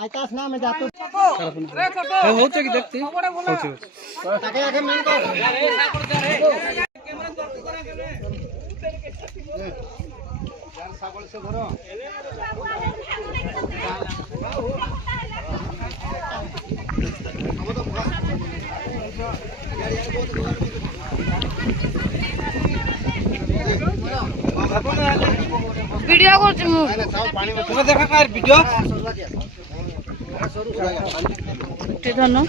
आकाश नाम है जातु होचे की देखती होचे ताके आके मेन को यार सागल से धरो वीडियो करछु मु तुम देखा कार वीडियो ते धनो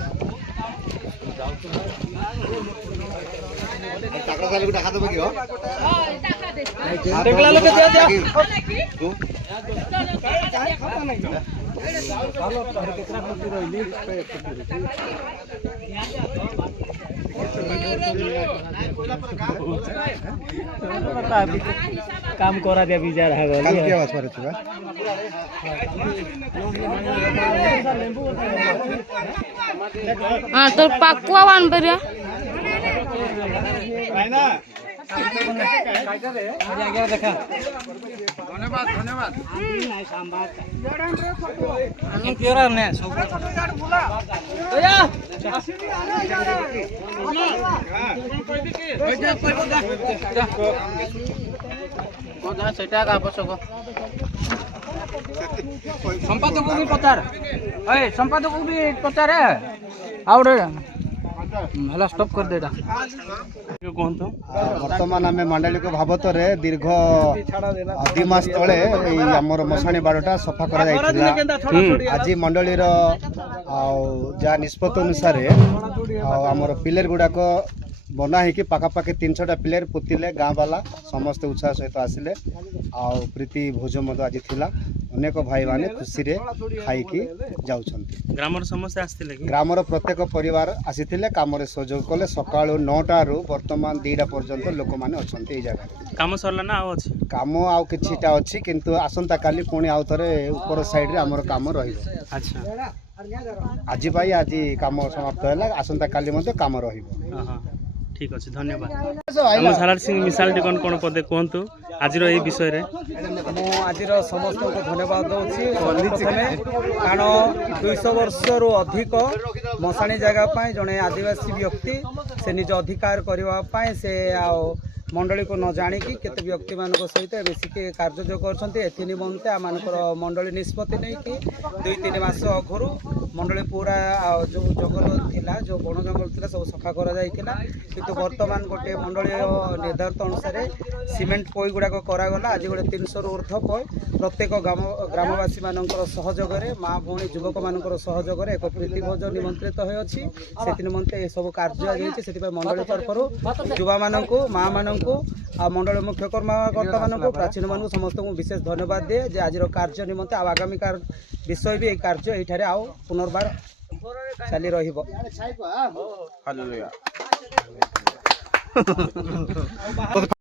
टाकरा साले को ढका देबे की हो देखला लोग दे दे काम करा दिया बिचारा है काम की आवाज पर छुआ हां तो पाकुआ वान परिया है ना देखा धन्यवाद धन्यवाद संपादक को भी पचार संपादक को भी पचार है आउट हला स्टॉप कर देटा कहतो वर्तमान आम मंडली को भावत दीर्घ 2 मास तले आमर मशाणी बाड़टा सफा कर आज मंडली जहाँ निष्पत्ति अनुसार आमर पिलर गुड़ाक बना है पाखापाखि 300टा पिलर पुतिले गाँ वाला समस्त उत्साह सहित आसिले प्रीति भोज आज थिला अनेक भाई माने खुशी रे खाई जाऊँ ग्रामर समस्या आस्थिले ग्रामर प्रत्येक परिवार आसीथिले काम रे सहयोग कले सकाळु 9टा रु वर्तमान 2टा पर्यंत लोक माने अछंती ए जगह काम सरला ना आउ अछि काम आउ किछिटा अछि किंतु आसंता काली पुणी आउ थरे ऊपर साइड रे हमर काम रहिबो अच्छा आज भाई आज काम समाप्त होला आसंता काली मध्ये काम रहिबो हां ठीक अछि धन्यवाद हम सालार सिंह मिसाल टी कोन पदे कहंतु आजिर ए विषय रे मु आजिर समस्त को धन्यवाद दउछि कारण 200 वर्ष रु अधिक मशाणी जगह पाए जड़े आदिवासी व्यक्ति से निज अधिकार करने से मंडली को न जाणिकी केते व्यक्ति मान सहित मिसिकी कार्य कर निमंते आम मंडली निष्पत्ति नहीं कि 2-3 मास अघरू मंडली पूरा जो जंगल थिला जो बण जंगल थिला सब सफा करा जाइतिला किंतु वर्तमान गोटे मंडली निर्धारित अनुसार सीमेंट पई गुड़ाक करागला आज गोटे 300 रु ऊर्ध्व पई प्रत्येक ग्रामवासी मानकर सहयोग रे माँ भौणी युवक मानकर सहयोग रे एक प्रीतिभोज निमंत्रित होइछि से निमंते सब कार्य आगेछि सेति मंडली तरफ युवा मानकु माँ मानकु मंडल मुख्य कर्मकर्ता मानक प्राचीन मानक समस्त को विशेष धन्यवाद दिए जे आज कार्य निमंते आगामी विषय भी कार्य ये आओ पुनर्बार चली रहिबो।